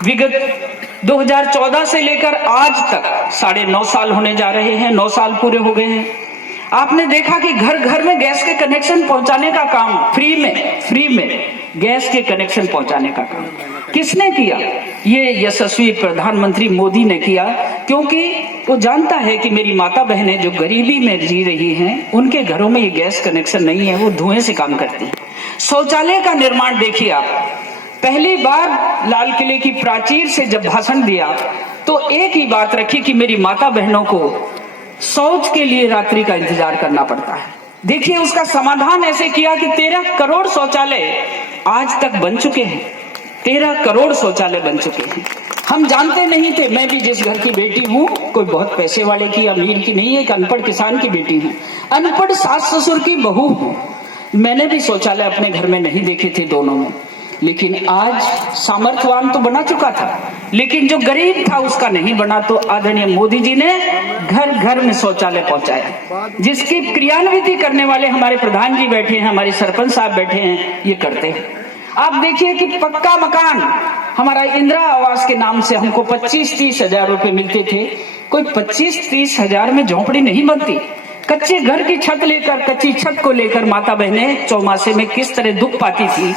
विगत 2014 से लेकर आज तक 9.5 साल होने जा रहे हैं, 9 साल पूरे हो गए हैं। आपने देखा कि घर घर में गैस के कनेक्शन पहुंचाने का काम, फ्री में गैस के कनेक्शन पहुंचाने का काम किसने किया? ये यशस्वी प्रधानमंत्री मोदी ने किया, क्योंकि वो जानता है कि मेरी माता बहनें जो गरीबी में जी रही हैं, उनके घरों में ये गैस कनेक्शन नहीं है, वो धुएं से काम करती है। शौचालय का निर्माण देखिए आप, पहली बार लाल किले की प्राचीर से जब भाषण दिया तो एक ही बात रखी कि मेरी माता बहनों को शौच के लिए रात्रि का इंतजार करना पड़ता है। देखिए उसका समाधान ऐसे किया कि 13 करोड़ शौचालय आज तक बन चुके हैं, 13 करोड़ शौचालय बन चुके हैं। हम जानते नहीं थे, मैं भी जिस घर की बेटी हूँ, कोई बहुत पैसे वाले की अमीर की नहीं, एक अनपढ़ किसान की बेटी हूँ, अनपढ़ सास ससुर की बहू हूँ। मैंने भी शौचालय अपने घर में नहीं देखे थे दोनों में, लेकिन आज सामर्थ्यवान तो बना चुका था, लेकिन जो गरीब था उसका नहीं बना। तो आदरणीय मोदी जी ने घर घर में शौचालय पहुंचाया, जिसकी क्रियान्विति करने वाले हमारे प्रधान जी बैठे हैं, हमारे सरपंच साहब बैठे हैं, ये करते हैं। आप देखिए कि पक्का मकान, हमारा इंदिरा आवास के नाम से हमको 25-30 हजार रुपए मिलते थे। कोई 25-30 हजार में झोंपड़ी नहीं बनती। कच्चे घर की छत लेकर, कच्ची छत को लेकर माता बहनें चौमासे में किस तरह दुख पाती थी।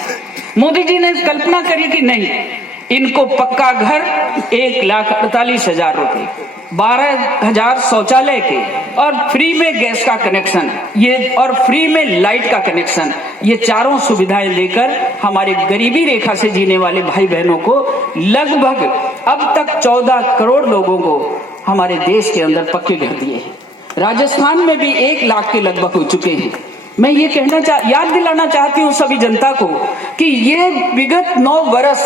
मोदी जी ने कल्पना करी कि नहीं, इनको पक्का घर 1,48,000 रुपए, 12,000 शौचालय के, और फ्री में गैस का कनेक्शन, ये और फ्री में लाइट का कनेक्शन, ये चारों सुविधाएं देकर हमारे गरीबी रेखा से जीने वाले भाई बहनों को लगभग अब तक 14 करोड़ लोगों को हमारे देश के अंदर पक्के घर दिए हैं। राजस्थान में भी 1 लाख के लगभग हो चुके हैं। मैं ये याद दिलाना चाहती हूँ सभी जनता को कि ये विगत 9 वर्ष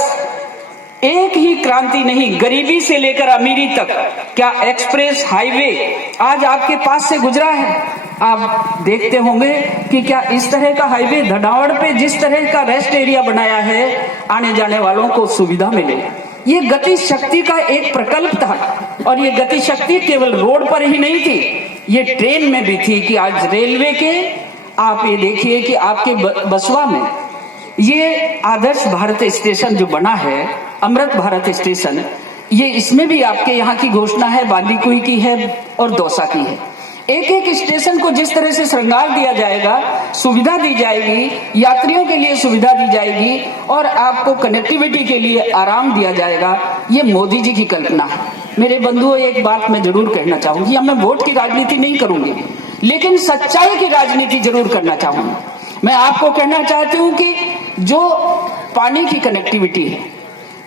एक ही क्रांति नहीं, गरीबी से लेकर अमीरी तक, क्या एक्सप्रेस हाईवे आज आपके पास से गुजरा है? आप देखते होंगे कि क्या इस तरह का हाईवे धनावड़ पे जिस तरह का रेस्ट एरिया बनाया है, आने जाने वालों को सुविधा मिले। ये गति शक्ति का एक प्रकल्प था, और ये गति शक्ति केवल रोड पर ही नहीं थी, ये ट्रेन में भी थी। कि आज रेलवे के आप ये देखिए कि आपके बसवा में ये आदर्श भारत स्टेशन जो बना है, अमृत भारत स्टेशन, ये इसमें भी आपके यहाँ की घोषणा है, बांदीकुई की है और दौसा की है। एक एक स्टेशन को जिस तरह से श्रृंगार दिया जाएगा, सुविधा दी जाएगी, यात्रियों के लिए सुविधा दी जाएगी और आपको कनेक्टिविटी के लिए आराम दिया जाएगा, ये मोदी जी की कल्पना है। मेरे बंधुओं, एक बात मैं जरूर कहना चाहूंगी, मैं वोट की राजनीति नहीं करूंगी, लेकिन सच्चाई की राजनीति जरूर करना चाहूंगी। मैं आपको कहना चाहती हूँ कि जो पानी की कनेक्टिविटी है,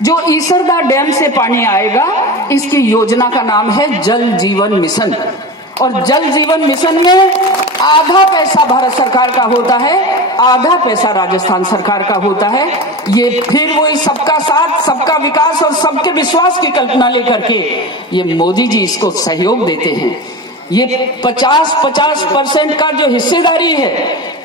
जो ईसरदा डैम से पानी आएगा, इसकी योजना का नाम है जल जीवन मिशन, और जल जीवन मिशन में आधा पैसा भारत सरकार का होता है, आधा पैसा राजस्थान सरकार का होता है। ये फिर वही सबका साथ, सबका विकास और सबके विश्वास की कल्पना लेकर के ये मोदी जी इसको सहयोग देते हैं। ये 50% का जो हिस्सेदारी है,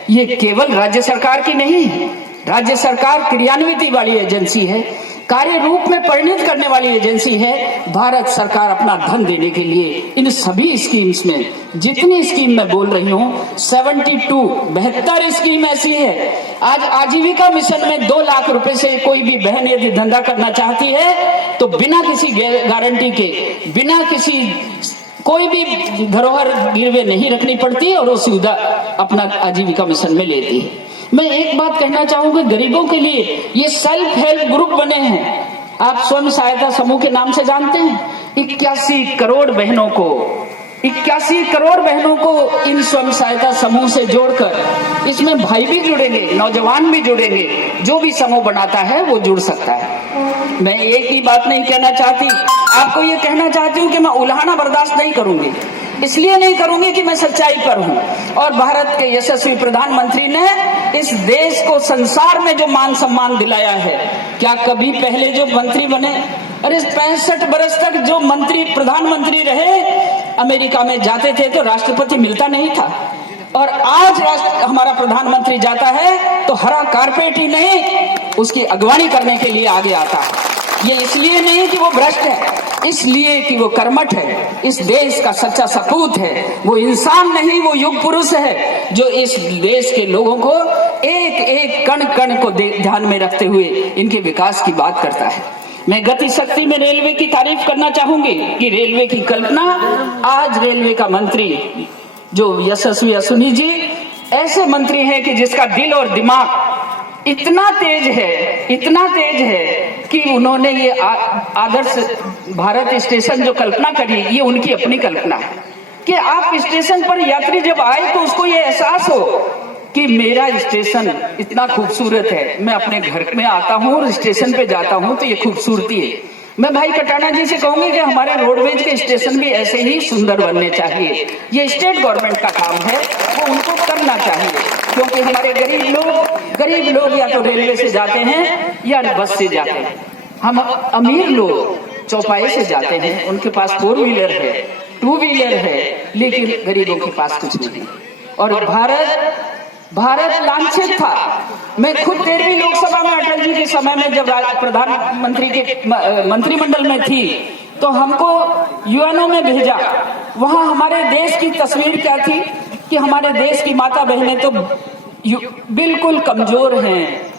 ये केवल राज्य सरकार की नहीं है। राज्य सरकार क्रियान्विति वाली एजेंसी है, कार्य रूप में परिणत करने वाली एजेंसी है। भारत सरकार अपना धन देने के लिए इन सभी स्कीम्स में, जितनी स्कीम मैं बोल रही हूँ, 72 स्कीम ऐसी है। आज आजीविका मिशन में 2 लाख रुपए से कोई भी बहन यदि धंधा करना चाहती है तो बिना किसी गारंटी के, बिना किसी कोई भी धरोहर गिरवे नहीं रखनी पड़ती और वो सुविधा अपना आजीविका मिशन में लेती है। मैं एक बात कहना चाहूंगा, गरीबों के लिए ये सेल्फ हेल्प ग्रुप बने हैं। आप स्वयं सहायता समूह के नाम से जानते हैं। 81 करोड़ बहनों को इन स्वयं सहायता समूह से जोड़कर, इसमें भाई भी जुड़ेंगे, नौजवान भी जुड़ेंगे, जो भी समूह बनाता है वो जुड़ सकता है। मैं एक ही बात नहीं कहना चाहती, आपको ये कहना चाहती हूँ कि मैं उल्हाना बर्दाश्त नहीं करूंगी। इसलिए नहीं करूंगी कि मैं सच्चाई पर हूं, और भारत के यशस्वी प्रधानमंत्री ने इस देश को संसार में जो मान सम्मान दिलाया है, क्या कभी पहले जो मंत्री बने, अरे 65 बरस तक जो मंत्री प्रधानमंत्री रहे, अमेरिका में जाते थे तो राष्ट्रपति मिलता नहीं था, और आज हमारा प्रधानमंत्री जाता है तो हरा कारपेट ही नहीं, उसकी अगवानी करने के लिए आगे आता है। ये इसलिए नहीं कि वो भ्रष्ट है, इसलिए कि वो कर्मठ है, इस देश का सच्चा सपूत है। वो इंसान नहीं, वो युग पुरुष है, जो इस देश के लोगों को एक एक कण कण को ध्यान में रखते हुए इनके विकास की बात करता है। मैं गति शक्ति में रेलवे की तारीफ करना चाहूंगी कि रेलवे की कल्पना आज रेलवे का मंत्री जो यशस्वी अश्विनी जी ऐसे मंत्री हैं कि जिसका दिल और दिमाग इतना तेज है कि उन्होंने ये आदर्श भारत स्टेशन जो कल्पना करी, ये उनकी अपनी कल्पना है कि आप स्टेशन पर यात्री जब आए तो उसको ये एहसास हो कि मेरा स्टेशन इतना खूबसूरत है। मैं अपने घर में आता हूँ और स्टेशन पे जाता हूँ तो ये खूबसूरती है। मैं भाई कटाना जी से कहूंगी कि हमारे रोडवेज के स्टेशन भी ऐसे ही सुंदर बनने चाहिए। ये स्टेट गवर्नमेंट का काम है, वो उनको करना चाहिए, क्योंकि हमारे गरीब लोग या तो रेलवे से जाते हैं या बस से जाते हैं। हम अमीर लोग चौपाई से जाते हैं, उनके पास 4 व्हीलर है, 2 व्हीलर है, लेकिन गरीबों के पास कुछ नहीं। और भारत लांछित था। मैं खुद 13वीं लोकसभा में अटल जी के समय में जब प्रधानमंत्री के मंत्रिमंडल में थी तो हमको यूएनओ में भेजा। वहां हमारे देश की तस्वीर क्या थी कि हमारे देश की माता बहनें तो बिल्कुल कमजोर हैं,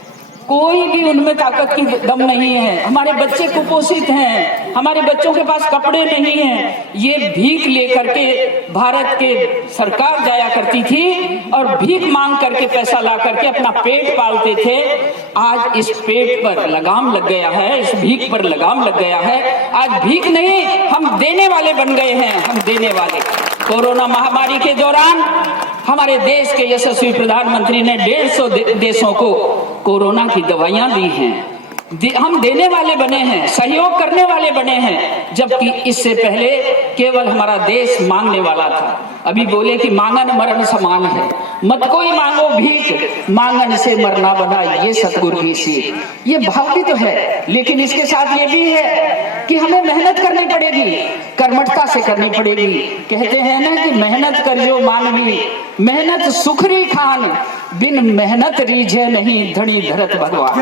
कोई भी उनमें ताकत की दम नहीं है। हमारे बच्चे कुपोषित हैं, हमारे बच्चों के पास कपड़े नहीं हैं। ये भीख लेकर के भारत के सरकार जाया करती थी और भीख मांग करके पैसा ला करके अपना पेट पालते थे। आज इस पेट पर लगाम लग गया है, इस भीख पर लगाम लग गया है। आज भीख नहीं, हम देने वाले बन गए हैं, हम देने वाले। कोरोना महामारी के दौरान हमारे देश के यशस्वी प्रधानमंत्री ने 150 देशों को कोरोना की दवाइयां दी हैं। हम देने वाले बने हैं, सहयोग करने वाले बने हैं, जबकि इससे पहले केवल हमारा देश मांगने वाला था। अभी बोले कि मांगन मरण समान है, मत कोई मांगो भीख, मांगन से मरना बना ये सतगुरु की सीख। ये भाव भी तो है, लेकिन इसके साथ ये भी है कि हमें मेहनत करनी पड़ेगी, कर्मठता से करनी पड़ेगी। कहते हैं ना कि मेहनत कर जो मानवी, मेहनत सुखरी खान, बिन मेहनत रीझे नहीं धनी धरत भगवान।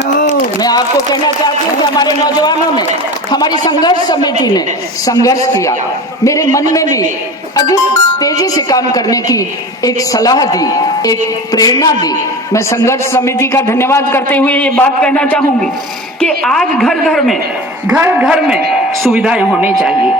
मैं आपको कहना चाहती हूँ कि हमारे नौजवानों ने, हमारी संघर्ष समिति ने संघर्ष किया, मेरे मन में भी अधिक तेजी से काम करने की एक सलाह दी, एक प्रेरणा दी। मैं संघर्ष समिति का धन्यवाद करते हुए ये बात कहना चाहूंगी कि आज घर घर में सुविधाएं होनी चाहिए।